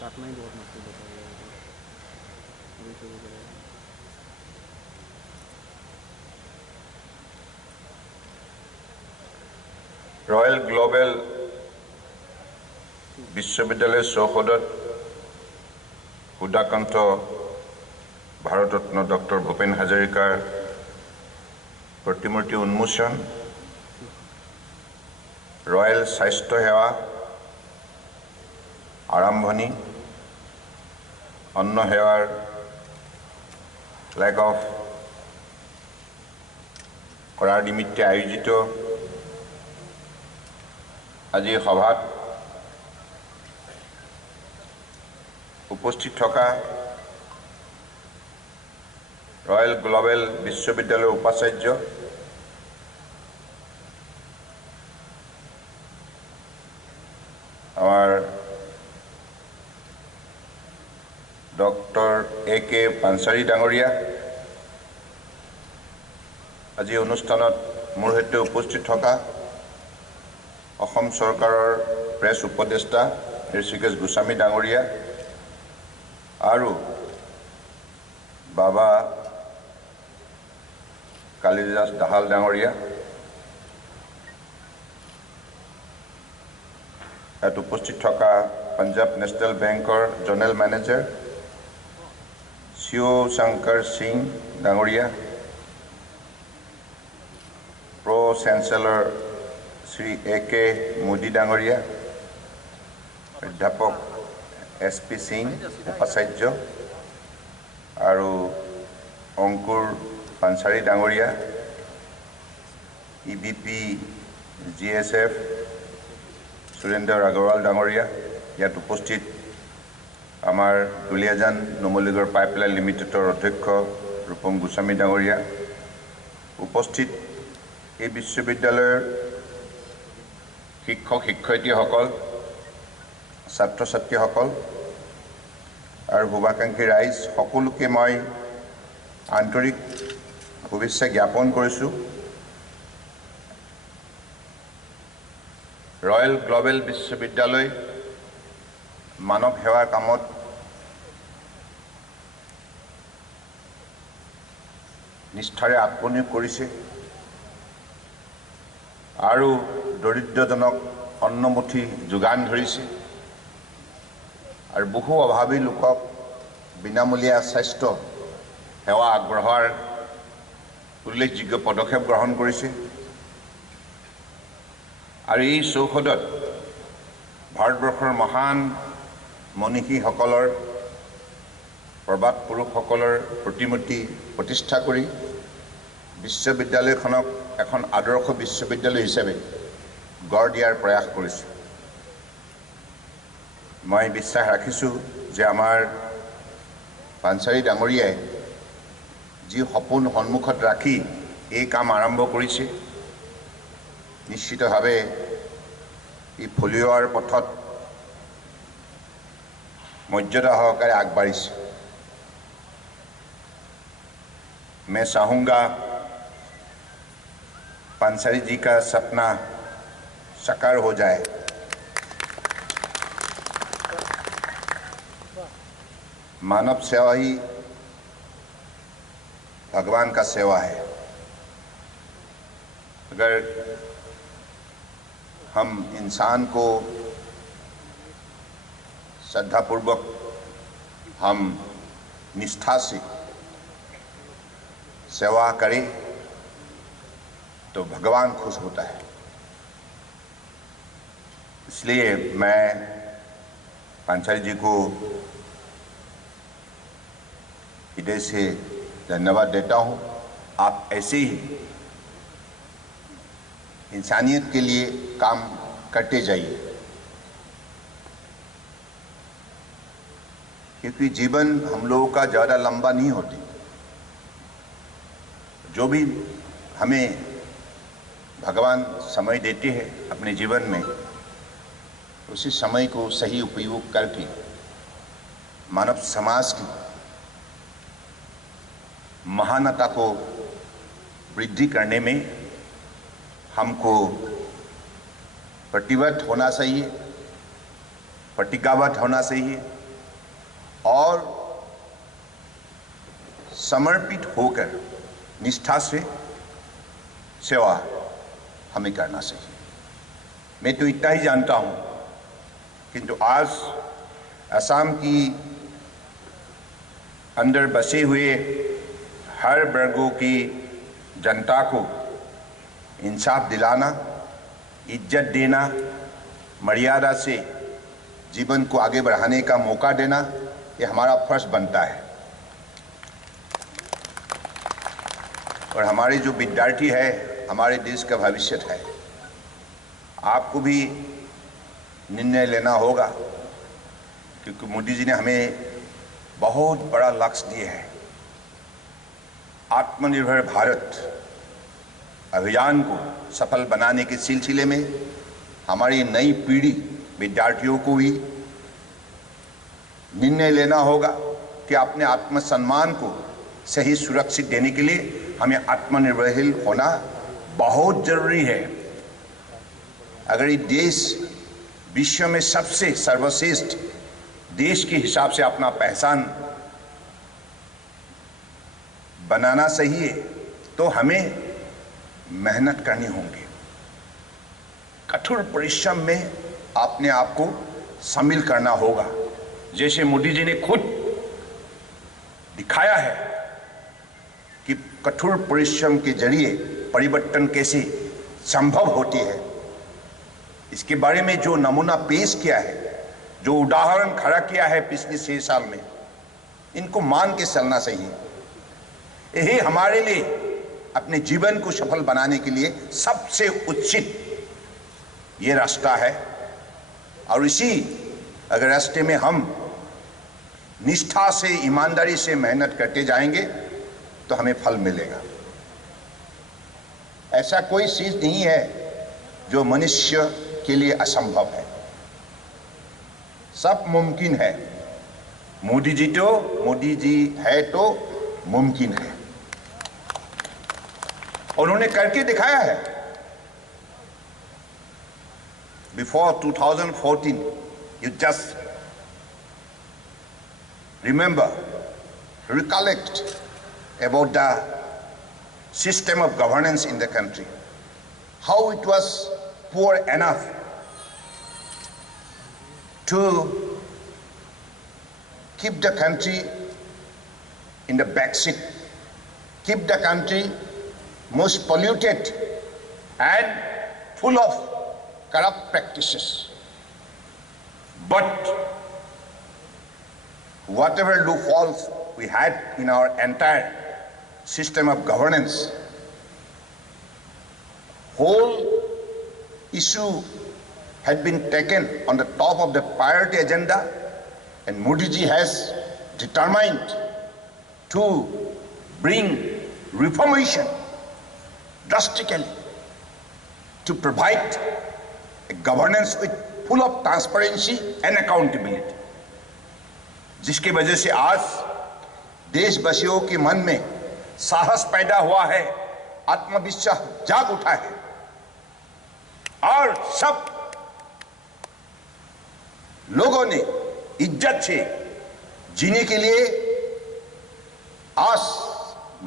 काटना ही बहुत मुश्किल होता है अभी शुरू करेगा। रॉयल ग्लोबल विश्वविद्यालय चौहदত সুধাকান্ত ভাৰতৰত্ন ডক্টৰ ভূপেন হাজৰিকাৰ প্ৰতিমূৰ্তি উন্মোচন, ৰয়েল স্বাস্থ্য সেৱা আৰম্ভণি, অন্ন সেৱাৰ ফ্লেগ অফ কৰাৰ নিমিত্তে আয়োজিত আজি সভাত উপস্থিত থকা রয়্যাল গ্লোবাল বিশ্ববিদ্যালয়ের উপাচার্য আমার ডক্টর AK পানচাৰী ডাঙৰীয়া, আজি অনুষ্ঠানত মোৰ সৈতে উপস্থিত থকা অসম চৰকাৰৰ প্ৰেছ উপদেষ্টা ঋষিকেশ গোস্বামী ডাঙৰীয়া আৰু বাবা কালিদাস দাহাল ডাঙৰীয়া, ইয়াত উপস্থিত থকা পাঞ্জাব নেশ্যনেল বেংকৰ জনেৰেল মেনেজাৰ শিৱ শংকৰ সিং ডাঙৰীয়া, প্ৰ' চেঞ্চেলৰ শ্ৰী AK মোদী ডাঙৰীয়া, অধ্যাপক SP সিং উপাচাৰ্য আৰু অংকুৰ পানচাৰী ডাঙৰীয়া, EVP GSF সুৰেন্দ্ৰ আগৰৱাল ডাঙৰীয়া, ইয়াত উপস্থিত আমাৰ দুলীয়াজান নুমলীগড় পাইপলাইন লিমিটেডৰ অধ্যক্ষ ৰূপম গোস্বামী ডাঙৰীয়া, উপস্থিত এই বিশ্ববিদ্যালয়ৰ শিক্ষক শিক্ষয়িত্ৰীসকল, ছাত্ৰ ছাত্ৰীসকল আৰু শুভাকাংক্ষী ৰাইজ, সকলোকে মই আন্তৰিক শুভেচ্ছা জ্ঞাপন কৰিছোঁ। রয়্যাল গ্লোবাল বিশ্ববিদ্যালয় মানৱ সেৱাৰ কামত নিষ্ঠাৰে আত্মনিয়োগ কৰিছে আৰু দৰিদ্ৰজনক অন্নমুঠি যোগান ধৰিছে আৰু বহু অভাৱী লোকক বিনামূলীয়া স্বাস্থ্য সেৱা আগবঢ়োৱাৰ উল্লেখযোগ্য পদক্ষেপ গ্ৰহণ কৰিছে। আৰু এই চৌহদত ভাৰতবৰ্ষৰ মহান মনীষীসকলৰ প্ৰবাদ পুৰুষসকলৰ প্ৰতিমূৰ্তি প্ৰতিষ্ঠা কৰি বিশ্ববিদ্যালয়খনক এখন আদৰ্শ বিশ্ববিদ্যালয় হিচাপে গঢ় দিয়াৰ প্ৰয়াস কৰিছে। মই বিশ্বাস ৰাখিছোঁ যে আমাৰ পানচাৰী ডাঙৰীয়াই যি সপোন সন্মুখত ৰাখি এই কাম আৰম্ভ কৰিছে, নিশ্চিতভাৱে ই ফলিওৱাৰ পথত মৰ্যাদা সহকাৰে আগবাঢ়িছে। मैं चाहूँगा पानचारी जी का सपना साकार हो जाए। मानव सेवा ही भगवान का सेवा है। अगर हम इंसान को श्रद्धापूर्वक, हम निष्ठा से सेवा करें तो भगवान खुश होता है। इसलिए मैं पानचारी जी को हृदय से धन्यवाद देता हूँ। आप ऐसे ही इंसानियत के लिए काम करते जाइए, क्योंकि जीवन हम लोगों का ज़्यादा लंबा नहीं होती। जो भी हमें भगवान समय देते हैं अपने जीवन में, उसी समय को सही उपयोग करके मानव समाज की महानता को वृद्धि करने में हमको प्रतिबद्ध होना चाहिए, प्रतिज्ञाबद्ध होना चाहिए और समर्पित होकर निष्ठा से सेवा हमें करना चाहिए। मैं तो इतना ही जानता हूं, किंतु आज असम की अंदर बसे हुए हर वर्गों की जनता को इंसाफ दिलाना, इज्जत देना, मर्यादा से जीवन को आगे बढ़ाने का मौका देना, ये हमारा फर्ज बनता है। और हमारे जो विद्यार्थी है, हमारे देश का भविष्य है। आपको भी निर्णय लेना होगा, क्योंकि मोदी जी ने हमें बहुत बड़ा लक्ष्य दिए है। आत्मनिर्भर भारत अभियान को सफल बनाने के सिलसिले में हमारी नई पीढ़ी विद्यार्थियों को भी निर्णय लेना होगा कि अपने आत्मसम्मान को सही सुरक्षित देने के लिए हमें आत्मनिर्भरशील होना बहुत जरूरी है। अगर ये देश विश्व में सबसे सर्वश्रेष्ठ देश के हिसाब से अपना पहचान बनाना चाहिए, तो हमें मेहनत करनी होगी। कठोर परिश्रम में अपने आप को शामिल करना होगा। जैसे मोदी जी ने खुद दिखाया है कि कठोर परिश्रम के जरिए परिवर्तन कैसे संभव होती है। इसके बारे में जो नमूना पेश किया है, जो उदाहरण खड़ा किया है पिछले 6 साल में, इनको मान के चलना चाहिए। यही हमारे लिए अपने जीवन को सफल बनाने के लिए सबसे उचित ये रास्ता है। और इसी अगर रास्ते में हम निष्ठा से, ईमानदारी से मेहनत करते जाएंगे तो हमें फल मिलेगा। ऐसा कोई चीज नहीं है जो मनुष्य के लिए असंभव है, सब मुमकिन है। मोदी जी है तो मुमकिन है, उन्होंने करके दिखाया है। Before 2014, you just recollect about the system of governance in the country, how it was poor enough to keep the country in the backseat, keep the country most polluted and full of corrupt practices. But whatever loopholes we had in our entire system of governance, whole issue had been taken on the top of the priority agenda, and Modi ji has determined to bring reformation drastically, to provide a governance with full of transparency and accountability, जिसकी वजह से आज देशवासियों के मन में साहस पैदा हुआ है, आत्मविश्वास जाग उठा है, और सब लोगों ने इज्जत से जीने के लिए आज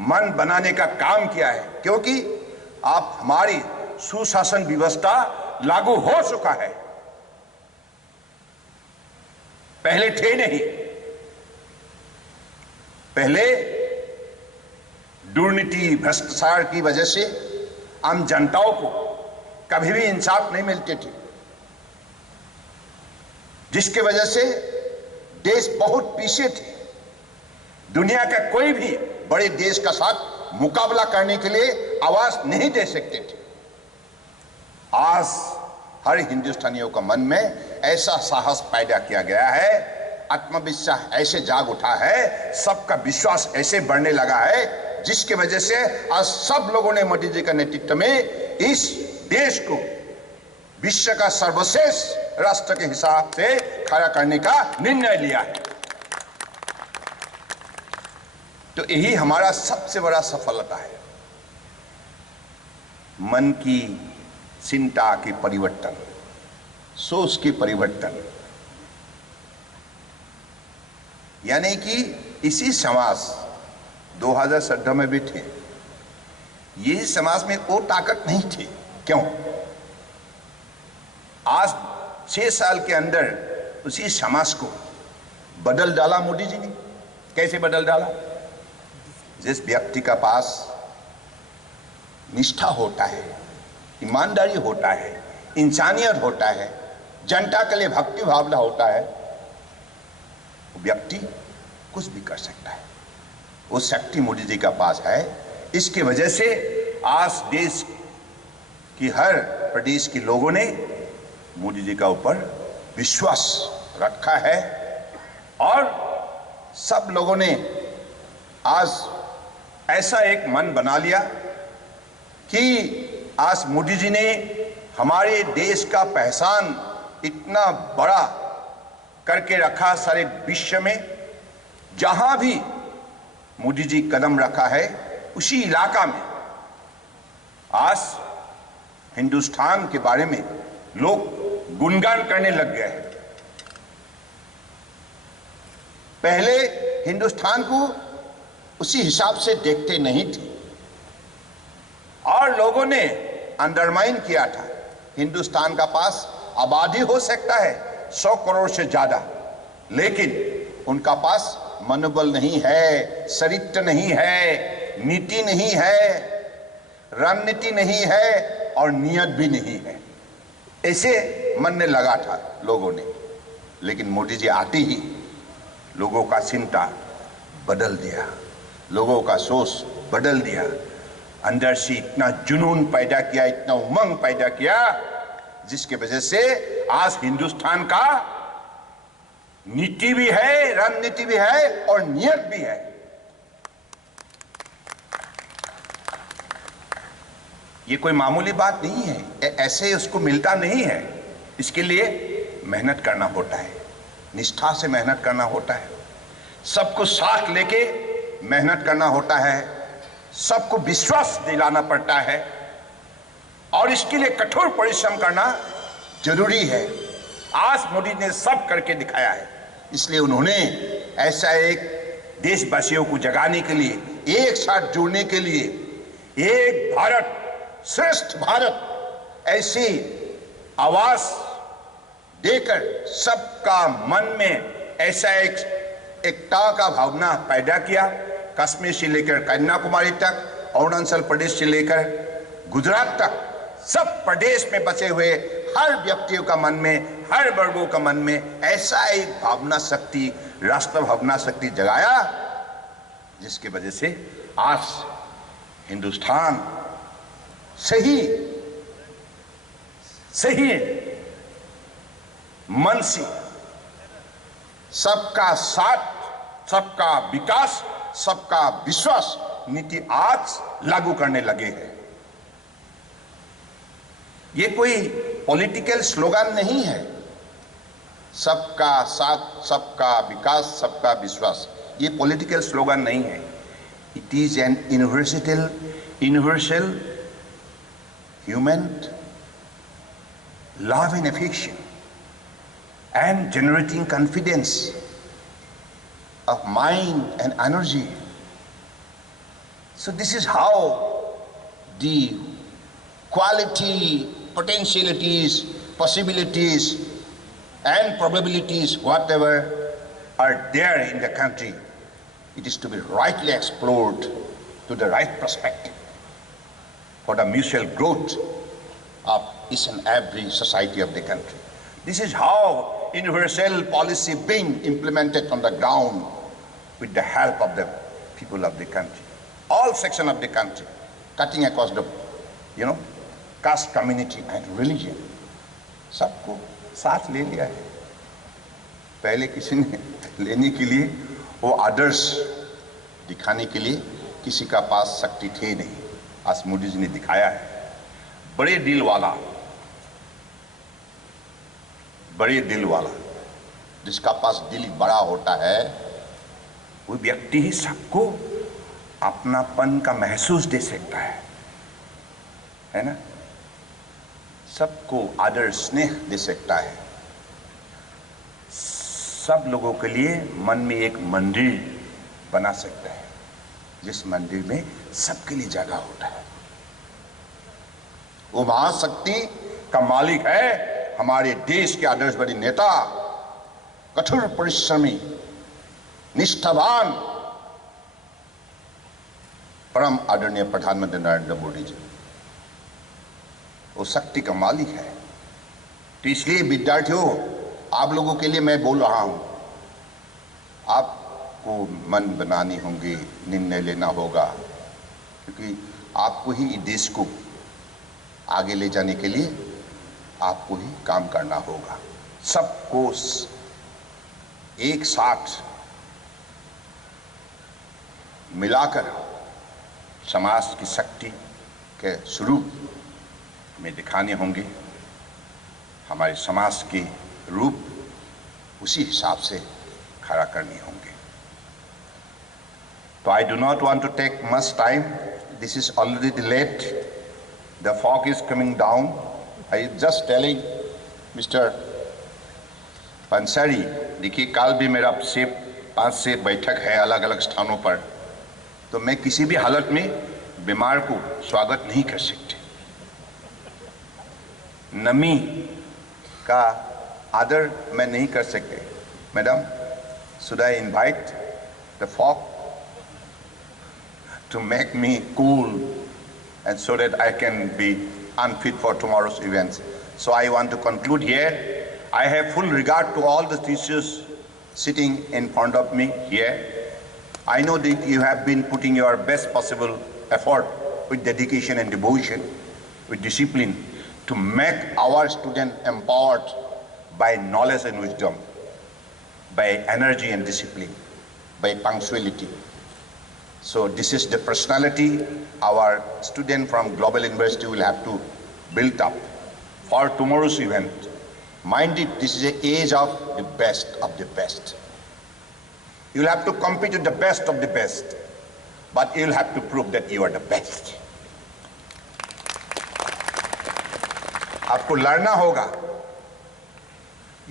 मन बनाने का काम किया है। क्योंकि आप हमारी सुशासन व्यवस्था लागू हो चुका है, पहले थे नहीं। पहले दुर्नीति, भ्रष्टाचार की वजह से आम जनताओं को कभी भी इंसाफ नहीं मिलते थे, जिसके वजह से देश बहुत पीछे थे। दुनिया का कोई भी बड़े देश का साथ मुकाबला करने के लिए आवाज नहीं दे सकते थे। आज हर हिंदुस्तानियों का मन में ऐसा साहस पैदा किया गया है, आत्मविश्वास ऐसे जाग उठा है, सबका विश्वास ऐसे बढ़ने लगा है, जिसकी वजह से आज सब लोगों ने मोदी जी का नेतृत्व में इस देश को विश्व का सर्वश्रेष्ठ राष्ट्र के हिसाब से खड़ा करने का निर्णय लिया है। तो यही हमारा सबसे बड़ा सफलता है। मन की चिंता के परिवर्तन, सोच के परिवर्तन, यानी कि इसी समाज 2017 में भी थे, यही समाज में वो ताकत नहीं थी। क्यों? आज 6 साल के अंदर उसी समाज को बदल डाला मोदी जी ने। कैसे बदल डाला? जिस व्यक्ति का पास निष्ठा होता है, ईमानदारी होता है, इंसानियत होता है, जनता के लिए भक्ति भावना होता है, वो व्यक्ति कुछ भी कर सकता है। वो शक्ति मोदी जी का पास है। इसकी वजह से आज देश की हर प्रदेश के लोगों ने मोदी जी का ऊपर विश्वास रखा है और सब लोगों ने आज ऐसा एक मन बना लिया कि आज मोदी जी ने हमारे देश का पहचान इतना बड़ा करके रखा सारे विश्व में। जहां भी मोदी जी कदम रखा है उसी इलाका में आज हिंदुस्तान के बारे में लोग गुणगान करने लग गए हैं। पहले हिंदुस्तान को उसी हिसाब से देखते नहीं थे और लोगों ने अंडरमाइन किया था। हिंदुस्तान का पास आबादी हो सकता है 100 करोड़ से ज्यादा, लेकिन उनका पास मनोबल नहीं है, चरित्र नहीं है, नीति नहीं है, रणनीति नहीं है और नियत भी नहीं है। ऐसे मन में लगा था लोगों ने। लेकिन मोदी जी आते ही लोगों का चिंता बदल दिया, लोगों का सोच बदल दिया, अंदर से इतना जुनून पैदा किया, इतना उमंग पैदा किया, जिसके वजह से आज हिंदुस्तान का नीति भी है, रणनीति भी है और नियत भी है। ये कोई मामूली बात नहीं है, ऐसे उसको मिलता नहीं है। इसके लिए मेहनत करना होता है, निष्ठा से मेहनत करना होता है, सबको साथ लेके मेहनत करना होता है, सबको विश्वास दिलाना पड़ता है और इसके लिए कठोर परिश्रम करना जरूरी है। आज मोदी ने सब करके दिखाया है। इसलिए उन्होंने ऐसा एक देशवासियों को जगाने के लिए, एक साथ जुड़ने के लिए, एक भारत श्रेष्ठ भारत ऐसी आवाज देकर सबका मन में ऐसा एक एकता का भावना पैदा किया। कश्मीर से लेकर कन्याकुमारी तक, अरुणाचल प्रदेश से लेकर गुजरात तक, सब प्रदेश में बसे हुए हर व्यक्तियों का मन में, हर वर्गों का मन में ऐसा एक भावना शक्ति, राष्ट्र भावना शक्ति जगाया, जिसकी वजह से आज हिंदुस्तान सही मन से सबका साथ, सबका विकास, सबका विश्वास नीति आज लागू करने लगे हैं। ये कोई पॉलिटिकल स्लोगन नहीं है, सबका साथ, सबका विकास, सबका विश्वास, ये पॉलिटिकल स्लोगन नहीं है। It is an universal human love and affection and generating confidence of mind and energy. So this is how the quality, potentialities, possibilities and probabilities, whatever are there in the country, it is to be rightly explored to the right perspective for the mutual growth of each and every society of the country. This is how universal policy being implemented on the ground with the help of the people of the country. All sections of the country, cutting across the, caste, community and religion. सबको साथ ले लिया है। पहले किसी ने लेने के लिए, वो आदर्श दिखाने के लिए किसी का पास शक्ति थे नहीं। आज मोदी जी ने दिखाया है। बड़े दिल वाला, जिसका पास दिल बड़ा होता है, वो व्यक्ति ही सबको अपनापन का महसूस दे सकता है ना? सबको आदर स्नेह दे सकता है, सब लोगों के लिए मन में एक मंदिर बना सकता है, जिस मंदिर में सबके लिए जगह होता है। वो महाशक्ति का मालिक है हमारे देश के आदर्शवादी नेता, कठोर परिश्रमी, निष्ठावान, परम आदरणीय प्रधानमंत्री नरेंद्र मोदी जी। वो शक्ति का मालिक है। तो इसलिए विद्यार्थियों, आप लोगों के लिए मैं बोल रहा हूं, आपको मन बनानी होंगी, निर्णय लेना होगा, क्योंकि आपको ही इस देश को आगे ले जाने के लिए आपको ही काम करना होगा। सबको एक साथ मिलाकर समाज की शक्ति के स्वरूप में दिखाने होंगे। हमारे समाज के रूप उसी हिसाब से खड़ा करने होंगे। तो I do not want to take much time, this is already late, the fog is coming down. I just telling mister Pansari, देखिए कल भी मेरा 5 से बैठक है अलग अलग स्थानों पर, तो मैं किसी भी हालत में बीमार को स्वागत नहीं कर सकते। नमी का आदर मैं नहीं कर सकते। Madam, should I invite the fog to make me cool and so that I can be unfit for tomorrow's events. So I want to conclude here. I have full regard to all the teachers sitting in front of me here. I know that you have been putting your best possible effort with dedication and devotion, with discipline, to make our students empowered by knowledge and wisdom, by energy and discipline, by punctuality. So this is the personality our student from Global University will have to build up for tomorrow's event. Mind it, this is the age of the best of the best. You'll have to compete with the best of the best, but you'll have to prove that you are the best. आपको लड़ना होगा।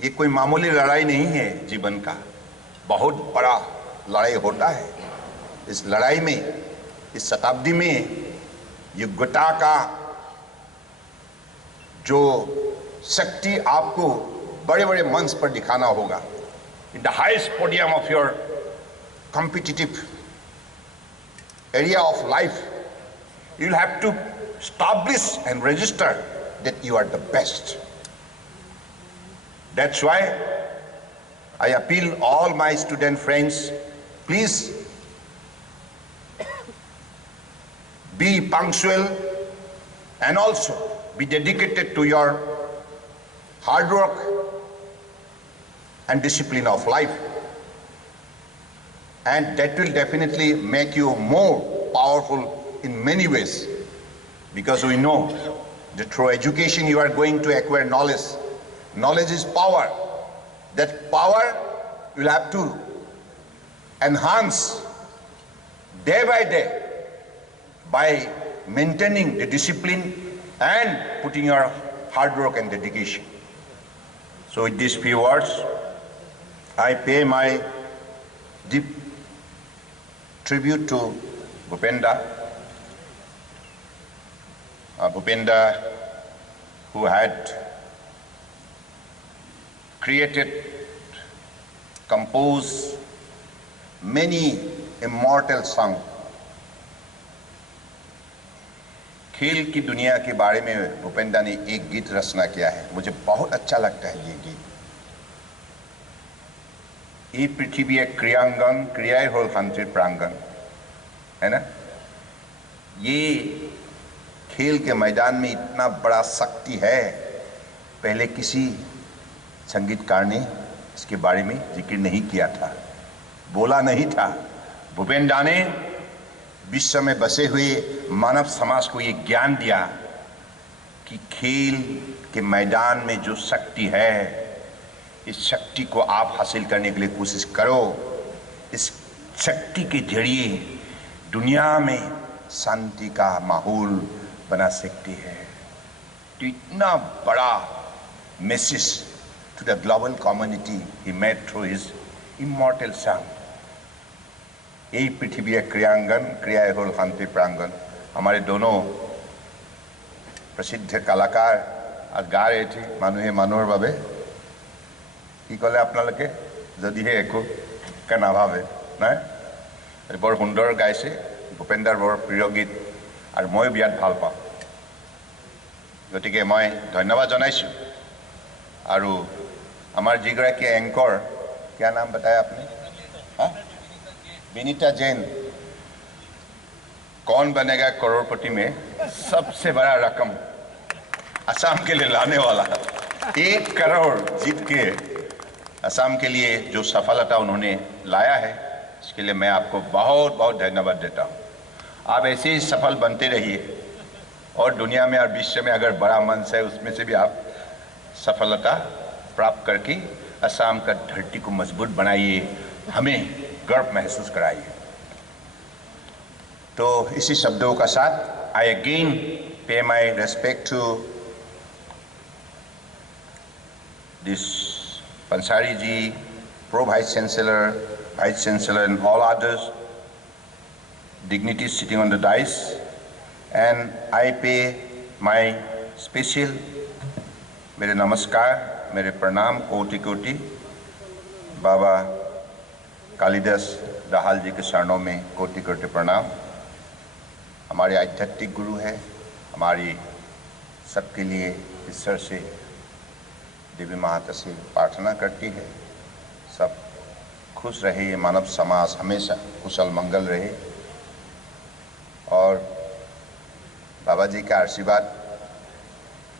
ये कोई मामूली लड़ाई नहीं है जीवन का, बहुत बड़ा लड़ाई होता है। इस लड़ाई में, इस शताब्दी में योग्यता का जो शक्ति आपको बड़े बड़े मंच पर दिखाना होगा, in the highest podium of your competitive area of life, you will have to establish and register that you are the best. That's why I appeal all my student friends, please be punctual and also be dedicated to your hard work and discipline of life, and that will definitely make you more powerful in many ways, because we know that through education you are going to acquire knowledge. Knowledge is power. That power you will have to enhance day by day by maintaining the discipline and putting your hard work and dedication. So with these few words, I pay my deep tribute to Bhupendra. Bhupendra, who had created, composed many immortal songs. खेल की दुनिया के बारे में भूपेंद्र ने एक गीत रचना किया है, मुझे बहुत अच्छा लगता है ये गीत. ये पृथ्वी एक क्रियांगन, क्रियाएं होल हंतिर प्रांगण, है ना. ये खेल के मैदान में इतना बड़ा शक्ति है, पहले किसी संगीतकार ने इसके बारे में जिक्र नहीं किया था, बोला नहीं था. भूपेंद्र ने विश्व में बसे हुए मानव समाज को ये ज्ञान दिया कि खेल के मैदान में जो शक्ति है, इस शक्ति को आप हासिल करने के लिए कोशिश करो. इस शक्ति के जरिए दुनिया में शांति का माहौल बना सकती है. तो इतना बड़ा message to the global community he made through his immortal song. यही पृथ्वी क्रियांगन क्रियाए होल शांति प्रांगण। हमारे दोनों प्रसिद्ध कलाकार आज गा रहे थे मानुहे मानुहर बाबे কি কলে আপোনালোকে যদিহে একো কা নাভাবে নাই বৰ সুন্দৰ গাইছে ভূপেন্দ্ৰৰ বৰ প্ৰিয় গীত আৰু মই বিৰাট ভাল পাওঁ গতিকে মই ধন্যবাদ জনাইছো আৰু আমাৰ যিগৰাকী এংকৰ क्या नाम बताया आपने हाँ विनीता जैन कौन बनेगा करोड़पति में सबसे बड़ा रकम असम के लिए लाने वाला 1 करोड़ जीत के असम के लिए जो सफलता उन्होंने लाया है इसके लिए मैं आपको बहुत बहुत धन्यवाद देता हूँ। आप ऐसे ही सफल बनते रहिए और दुनिया में और विश्व में अगर बड़ा मंच है उसमें से भी आप सफलता प्राप्त करके असम का धरती को मजबूत बनाइए हमें गर्व महसूस कराइए। तो इसी शब्दों का साथ I again pay my respect to this Pansari ji, Pro Vice Chancellor, Vice Chancellor and all others dignitaries sitting on the dais, and I pay my special मेरे नमस्कार मेरे प्रणाम कोटि कोटि बाबा कालिदास दाहाल जी के चरणों में कोटि कोटि प्रणाम। हमारे आध्यात्मिक गुरु है हमारी सबके लिए ईश्वर से देवी माता से प्रार्थना करती है सब खुश रहे ये मानव समाज हमेशा कुशल मंगल रहे और बाबा जी का आशीर्वाद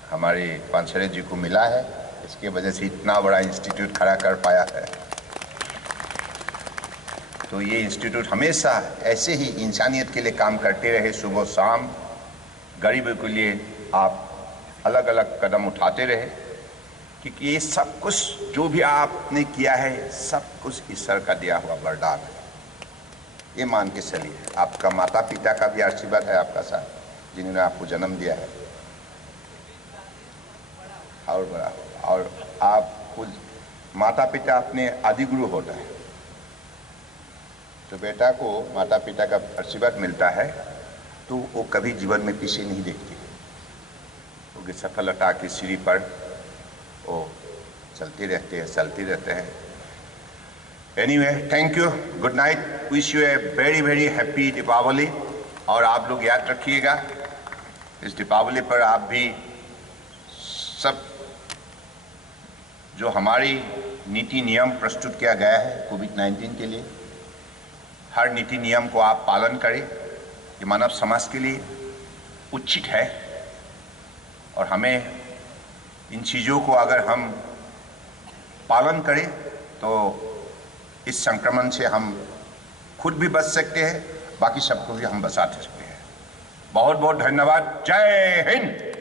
हमारे पांसरे जी को मिला है इसके वजह से इतना बड़ा इंस्टीट्यूट खड़ा कर पाया है। तो ये इंस्टीट्यूट हमेशा ऐसे ही इंसानियत के लिए काम करते रहे सुबह शाम गरीबों के लिए आप अलग अलग कदम उठाते रहे क्योंकि ये सब कुछ जो भी आपने किया है सब कुछ ईश्वर का दिया हुआ वरदान है ये मान के चलिए। आपका माता पिता का भी आशीर्वाद है आपका साथ जिन्होंने आपको जन्म दिया है और बड़ा और आपको माता पिता अपने आदि गुरु होता है तो बेटा को माता पिता का आशीर्वाद मिलता है तो वो कभी जीवन में पीछे नहीं देखते क्योंकि सफलता की सीढ़ी पर वो चलते रहते हैं। Anyway thank you good night wish you a very very happy Deepavali और आप लोग याद रखिएगा इस दीपावली पर आप भी सब जो हमारी नीति नियम प्रस्तुत किया गया है कोविड-19 के लिए हर नीति नियम को आप पालन करें ये मानव समाज के लिए उचित है और हमें इन चीज़ों को अगर हम पालन करें तो इस संक्रमण से हम खुद भी बच सकते हैं बाकी सबको भी हम बचा सकते हैं। बहुत बहुत धन्यवाद। जय हिंद।